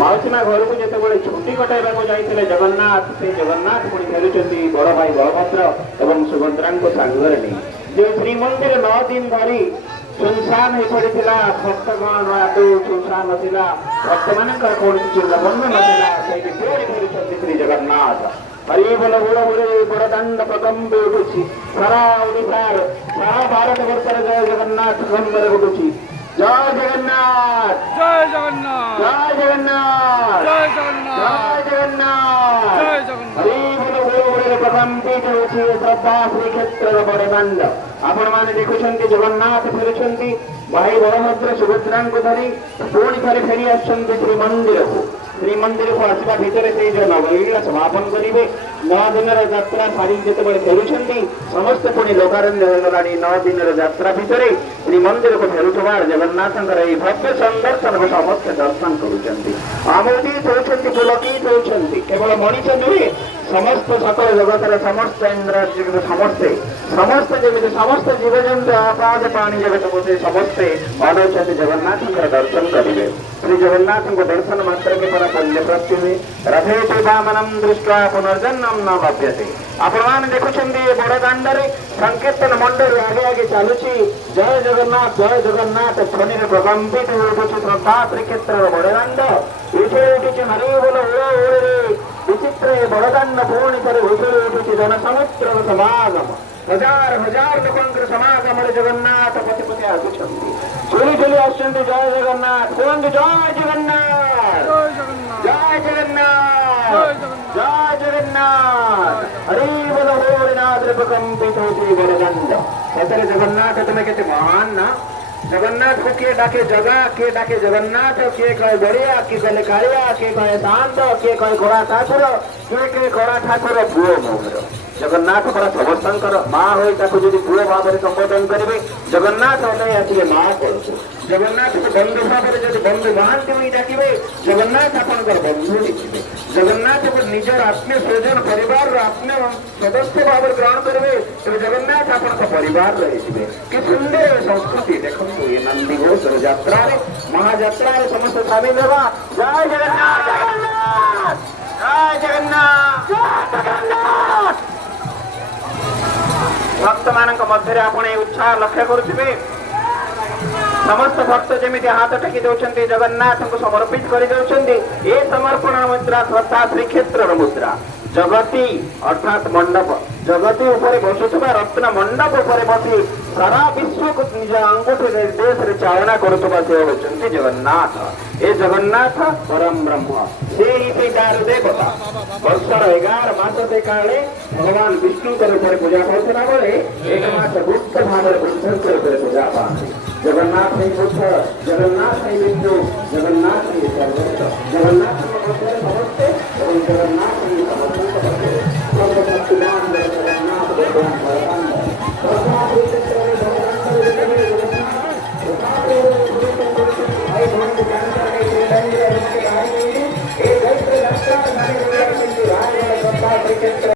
ମାଉସୀ ମା ଘରକୁ ଯେତେବେଳେ ଛୁଟି କଟାଇବାକୁ ଯାଇଥିଲେ ଜଗନ୍ନାଥ, ସେ ଜଗନ୍ନାଥ ପୁଣି ଫେରୁଛନ୍ତି ବଡ଼ ଭାଇ ବଳଭଦ୍ର ଏବଂ ସୁଭଦ୍ରାଙ୍କୁ ସାଙ୍ଗରେ ନେଇ। ଯେଉଁ ଶ୍ରୀମନ୍ଦିର 9 ଦିନ ଧରି ସୁନସାନ ହେଇ ପଡ଼ିଥିଲା, ଭକ୍ତଗଣ ଆଦୌ ସୁନସାନ ଥିଲା, ଭକ୍ତମାନଙ୍କର କୌଣସି ଚିହ୍ନବର୍ଣ୍ଣ ନଥିଲା, ସେଇଠି ପୁଣି ଫେରୁଛନ୍ତି ଶ୍ରୀ ଜଗନ୍ନାଥ। ହରିବୋଲ ହୁଳ ହୁଳେ ବଡ଼ଦାଣ୍ଡ ପ୍ରକମ୍ପେ ଉଠୁଛି, ସାରା ଓଡ଼ିଶାର ସାରା ଭାରତ ବର୍ଷରେ ଜୟ ଜଗନ୍ନାଥ ଗମ୍ଭୀର ଉଠୁଛି। ଜୟ ଜଗନ୍ନାଥ, জয় জগন্নাথ, জয় জগন্নাଥ, জয় জগন্নাথ, জয় ଜଗନ୍ନାଥ। জয় জগন্নাথ। ହରିବୋଲ ହୁଳ ହୁଳେ ପ୍ରକମ୍ପିତ ହେଉଛି ଶ୍ରଦ୍ଧା ଶ୍ରୀକ୍ଷେତ୍ରର ବଡ଼ଦାଣ୍ଡ। ଆପଣମାନେ ଦେଖୁଛନ୍ତି ଜଗନ୍ନାଥ ଫେରୁଛନ୍ତି ଭାଇ ବଳଭଦ୍ର ସୁଭଦ୍ରାଙ୍କୁ ଧରି ପୁଣି ଥରେ ଫେରି ଆସୁଛନ୍ତି ଶ୍ରୀମନ୍ଦିରକୁ। ଶ୍ରୀମନ୍ଦିରକୁ ଆସିବା ଭିତରେ ସେଇ ଯେଉଁ ନବଲୀଳା ସମାପନ କରିବେ। 9 ଦିନର ଯାତ୍ରା ସାରି ଯେତେବେଳେ ଫେରୁଛନ୍ତି ସମସ୍ତେ ପୁଣି ଲୋକାରଣ୍ୟ ହୋଇଗଲାଣି। 9 ଦିନର ଯାତ୍ରା ଭିତରେ ଶ୍ରୀମନ୍ଦିରକୁ ଫେରୁଥିବା ଜଗନ୍ନାଥଙ୍କର ଏହି ଭବ୍ୟ ସନ୍ଦର୍ଶନକୁ ସମସ୍ତେ ଦର୍ଶନ କରୁଛନ୍ତି, ଆମୋଦିତ ହେଉଛନ୍ତି, ପୁଲକିତ ହେଉଛନ୍ତି। କେବଳ ମଣିଷ ନୁହେଁ, ସମସ୍ତ ସକଳ ଜଗତର ସମସ୍ତ ଇନ୍ଦ୍ର ସମସ୍ତେ ସମସ୍ତେ ଯେମିତି ସମସ୍ତ ଜୀବଜନ୍ତୁ ଆପାଦ ପାଣି ଜଗତକୁ ସେ ସମସ୍ତେ ଅନଉଛନ୍ତି ଜଗନ୍ନାଥଙ୍କର ଦର୍ଶନ କରିବେ। ଶ୍ରୀ ଜଗନ୍ନାଥଙ୍କ ଦର୍ଶନ ମାତ୍ରକେ ପରା ପୁଣ୍ୟ ପ୍ରାପ୍ତି ହୁଏ। ରଥେତି ବାମନଂ ଦୃଷ୍ଟ୍ୱା ପୁନର୍ଜନ୍ମଂ ନ ଲଭ୍ୟତେ। ଆପଣମାନେ ଦେଖୁଛନ୍ତି ଏ ବଡ଼ ଦାଣ୍ଡରେ ସଂକୀର୍ତ୍ତନ ମଣ୍ଡଳୀ ଆଗେ ଆଗେ ଚାଲୁଛି। ଜୟ ଜଗନ୍ନାଥ, ଜୟ ଜଗନ୍ନାଥ ଧ୍ୱନିରେ ପ୍ରକମ୍ପିତ ହେଉଅଛି ଶ୍ରଦ୍ଧା ଶ୍ରୀକ୍ଷେତ୍ରର ବଡ଼ଦାଣ୍ଡ। ଉଠେ ଉଠିଛି ହରିବୋଲ ହୁଳ ହୁଳରେ ବିଚିତ୍ର ଏ ବଡ଼ଦାଣ୍ଡ ପୁଣି ଥରେ ଉଠେଇ ଉଠୁଛି ଜନସମୁଦ୍ରର ସମାଗମ। ହଜାର ହଜାର ଲୋକଙ୍କର ସମାଗମରେ ଜଗନ୍ନାଥ ପଛେ ପଛେ ଆସୁଛନ୍ତି, ଝୁଲି ଝୁଲି ଆସୁଛନ୍ତି। ଜୟ ଜଗନ୍ନାଥ, କୁହନ୍ତୁ ଜୟ ଜଗନ୍ନାଥ, জয় জগন্নাথ, ଜୟ ଜଗନ୍ନାଥ, জয় জগন্নাথ। ଜୟ ଜଗନ୍ନାଥ। ହରିବୋଲ ହୁଳହୁଳିନାଦରେ ପ୍ରକମ୍ପିତ ହେଉଛି ବଡ଼ଦାଣ୍ଡ। ସତରେ ଜଗନ୍ନାଥ ତୁମେ କେତେ ମହାନ ନା। ଜଗନ୍ନାଥକୁ କିଏ ଡାକେ ଜଗା, କିଏ ଡାକେ ଜଗନ୍ନାଥ, କିଏ କହେ ବଳିଆ, କିଏ କହେ କାଳିଆ, କିଏ କହେ ଶାନ୍ତ, କିଏ କହେ କଳା ଠାକୁର, କିଏ କିଏ କଳା ଠାକୁର ପୁଅ ମୋର। ଜଗନ୍ନାଥ ପରା ସମସ୍ତଙ୍କର ମା ହୋଇ ତାକୁ ଯଦି ପୁଅ ଭାବରେ ସମ୍ବୋଧନ କରିବେ, ଜଗନ୍ନାଥ ଓହ୍ଲାଇ ଆସିବେ ମା କରୁଛୁ। ଜଗନ୍ନାଥକୁ ବନ୍ଧୁ ଭାବରେ ଯଦି ବନ୍ଧୁ ମହାନ୍ତି ହୋଇ ଡାକିବେ, ଜଗନ୍ନାଥ ଆପଣଙ୍କର ବନ୍ଧୁ ହେଇଯିବେ। ଜଗନ୍ନାଥକୁ ନିଜର ଆତ୍ମୀୟ ସ୍ୱଜନ ପରିବାରର ଆତ୍ମୀୟ ସଦସ୍ୟ ଭାବରେ ଗ୍ରହଣ କରିବେ, ତେବେ ଜଗନ୍ନାଥ ଆପଣଙ୍କ ପରିବାରର ହେଇଯିବେ। କି ସୁନ୍ଦର ସଂସ୍କୃତି ଦେଖନ୍ତୁ ଏ ନନ୍ଦିଘୋଷର ଯାତ୍ରାରେ, ମହାଯାତ୍ରାରେ ସମସ୍ତେ ସାମିଲ ହେବା। ଜୟ ଜଗନ୍ନାଥ, ଜଗନ୍ନାଥ, ଜୟ ଜଗନ୍ନାଥ, ଜୟ ଜଗନ୍ନାଥ। ଭକ୍ତମାନଙ୍କ ମଧ୍ୟରେ ଆପଣ ଏ ଉତ୍ସାହ ଲକ୍ଷ୍ୟ କରୁଥିବେ। ସମସ୍ତ ଭକ୍ତ ଯେମିତି ହାତ ଟେକି ଦେଉଛନ୍ତି, ଜଗନ୍ନାଥଙ୍କୁ ସମର୍ପିତ କରିଦେଉଛନ୍ତି। ଏ ସମର୍ପଣ ମୁଦ୍ରା ଶ୍ରଦ୍ଧା ଶ୍ରୀକ୍ଷେତ୍ରର ମୁଦ୍ରା। ଜଗତି ଅର୍ଥାତ୍ ମଣ୍ଡପ, ଜଗତି ଉପରେ ବସୁଥିବା ରତ୍ନ ମଣ୍ଡପ ଉପରେ ବସି ସାରା ବିଶ୍ୱକୁ ନିଜ ଅଙ୍ଗୁଠି ନିର୍ଦ୍ଦେଶରେ ଚାଳନା କରୁଥିବା ସେ ହେଉଛନ୍ତି ଜଗନ୍ନାଥ। ଏ ଜଗନ୍ନାଥ ପରମ ବ୍ରହ୍ମ, ସେ ହିଁ ସେଇ ତାର ଦେବତା। ବର୍ଷର 11 ମାସ କାଳେ ଭଗବାନ ବିଷ୍ଣୁଙ୍କର ଉପରେ ପୂଜା ପାଉଥିଲା ବେଳେ 1 ମାସ ଗୁପ୍ତ ଭାବରେ ବୁଦ୍ଧଙ୍କର ଉପରେ ପୂଜା ପାଆନ୍ତି। ଜଗନ୍ନାଥ ହିଁ ବୁଦ୍ଧ, ଜଗନ୍ନାଥ ହିଁ ବିଷ୍ଣୁ, ଜଗନ୍ନାଥ ହିଁ ସର୍ବୋଚ୍ଚ। ଜଗନ୍ନାଥଙ୍କ ମଧ୍ୟରେ ସମସ୍ତେ ଏବଂ ଜଗନ୍ନାଥ ହିଁ ସମସ୍ତଙ୍କ ମଧ୍ୟରେ